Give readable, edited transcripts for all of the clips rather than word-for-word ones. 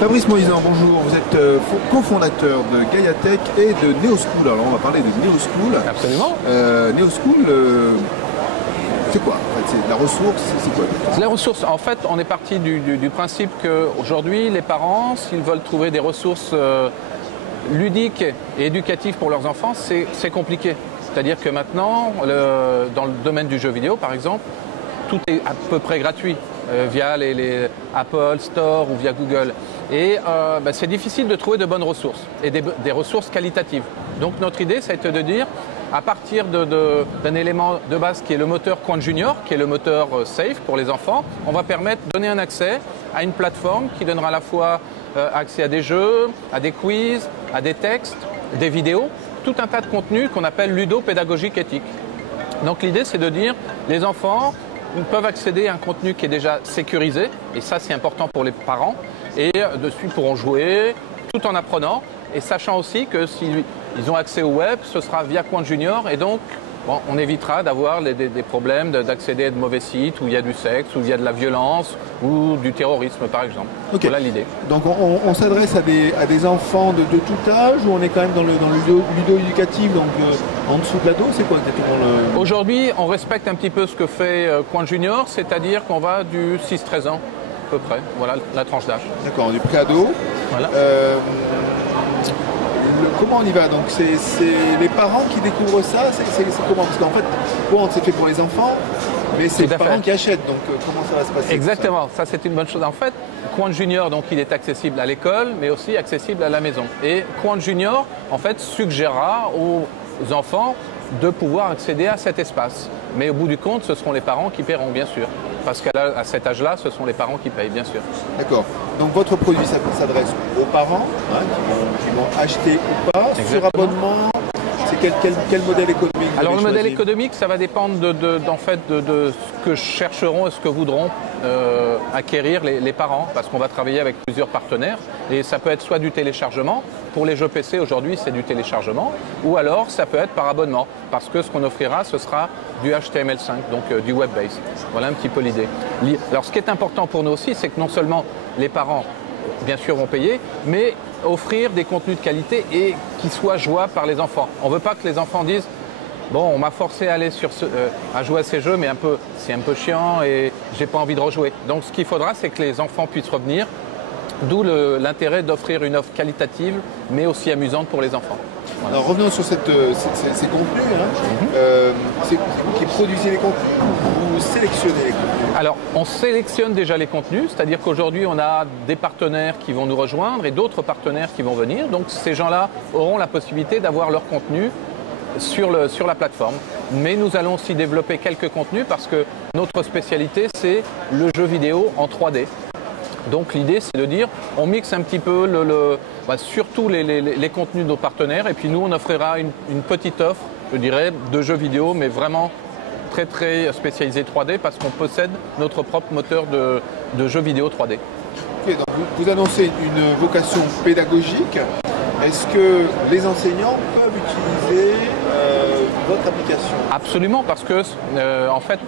Fabrice Moisan, bonjour. Vous êtes cofondateur de Gaiatech et de Neoschool. Alors on va parler de Neoschool. Absolument. Neoschool, c'est quoi en fait? C'est la ressource, c'est quoi? C'est la ressource. En fait, on est parti du principe qu'aujourd'hui, les parents, s'ils veulent trouver des ressources ludiques et éducatives pour leurs enfants, c'est compliqué. C'est-à-dire que maintenant, dans le domaine du jeu vidéo, par exemple, tout est à peu près gratuit via les Apple Store ou via Google. Et c'est difficile de trouver de bonnes ressources et des ressources qualitatives. Donc notre idée, ça a été de dire, à partir d'un élément de base qui est le moteur Quant Junior, qui est le moteur safe pour les enfants, on va permettre de donner un accès à une plateforme qui donnera à la fois accès à des jeux, à des quiz, à des textes, des vidéos, tout un tas de contenus qu'on appelle ludo-pédagogique éthique. Donc l'idée, c'est de dire, les enfants peuvent accéder à un contenu qui est déjà sécurisé, et ça c'est important pour les parents, et dessus ils pourront jouer tout en apprenant, et sachant aussi que s'ils ont accès au web, ce sera via Quant Junior, et donc on évitera d'avoir des problèmes d'accéder à de mauvais sites où il y a du sexe, où il y a de la violence, ou du terrorisme par exemple. Okay. Voilà l'idée. Donc on s'adresse à des enfants de tout âge, ou on est quand même dans le ludo-éducatif, donc en dessous de l'ado, c'est quoi exactement le... Aujourd'hui, on respecte un petit peu ce que fait Quant Junior, c'est-à-dire qu'on va du 6-13 ans à peu près, voilà la tranche d'âge. D'accord, du pré-ado. Voilà. Comment on y va? Donc c'est les parents qui découvrent ça, c'est comment? Parce qu'en fait, Quant c'est fait pour les enfants, mais c'est les parents qui achètent, donc comment ça va se passer? Exactement, ça c'est une bonne chose. En fait, Quant Junior, donc il est accessible à l'école, mais aussi accessible à la maison. Et Quant Junior, en fait, suggérera aux enfants de pouvoir accéder à cet espace. Mais au bout du compte, ce seront les parents qui paieront, bien sûr. Parce qu'à cet âge-là, ce sont les parents qui payent, bien sûr. D'accord. Donc votre produit s'adresse aux parents qui vont acheter ou pas. Exactement. Sur abonnement, c'est quel modèle économique? Alors le modèle économique, ça va dépendre de ce que chercheront et ce que voudront acquérir les parents, parce qu'on va travailler avec plusieurs partenaires, et ça peut être soit du téléchargement, pour les jeux PC aujourd'hui c'est du téléchargement, ou alors ça peut être par abonnement, parce que ce qu'on offrira ce sera du HTML5, donc du web-based. Voilà un petit peu l'idée. Alors ce qui est important pour nous aussi, c'est que non seulement les parents bien sûr vont payer, mais offrir des contenus de qualité et qui soient jouables par les enfants. On ne veut pas que les enfants disent bon, on m'a forcé à aller à jouer à ces jeux, mais c'est un peu chiant et j'ai pas envie de rejouer. Donc ce qu'il faudra, c'est que les enfants puissent revenir, d'où l'intérêt d'offrir une offre qualitative, mais aussi amusante pour les enfants. Voilà. Alors revenons sur ces contenus. C'est vous qui produisez les contenus ou vous sélectionnez les contenus? Alors, on sélectionne déjà les contenus, c'est-à-dire qu'aujourd'hui, on a des partenaires qui vont nous rejoindre et d'autres partenaires qui vont venir. Donc, ces gens-là auront la possibilité d'avoir leur contenu sur la plateforme. Mais nous allons aussi développer quelques contenus parce que notre spécialité, c'est le jeu vidéo en 3D. Donc l'idée, c'est de dire, on mixe un petit peu surtout les contenus de nos partenaires, et puis nous, on offrira une petite offre, je dirais, de jeux vidéo, mais vraiment très très spécialisé 3D, parce qu'on possède notre propre moteur de jeux vidéo 3D. Ok, donc vous annoncez une vocation pédagogique. Est-ce que les enseignants peuvent utiliser votre application? Absolument, parce que en fait,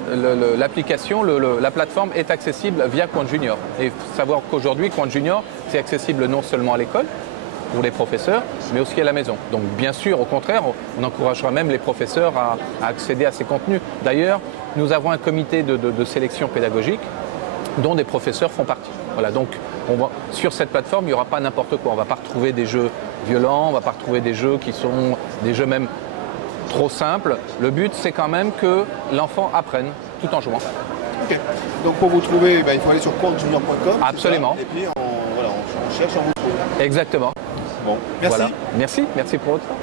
l'application, la plateforme est accessible via Quant Junior. Et il faut savoir qu'aujourd'hui, Quant Junior, c'est accessible non seulement à l'école, pour les professeurs, mais aussi à la maison. Donc bien sûr, au contraire, on encouragera même les professeurs à accéder à ces contenus. D'ailleurs, nous avons un comité de sélection pédagogique dont des professeurs font partie. Voilà, donc sur cette plateforme, il n'y aura pas n'importe quoi. On ne va pas retrouver des jeux violents, on ne va pas retrouver des jeux qui sont des jeux même trop simples. Le but, c'est quand même que l'enfant apprenne tout en jouant. Ok. Donc pour vous trouver, il faut aller sur quantjunior.com. Absolument. Et puis on cherche, on vous trouve. Exactement. Bon, merci. Voilà. Merci pour votre temps.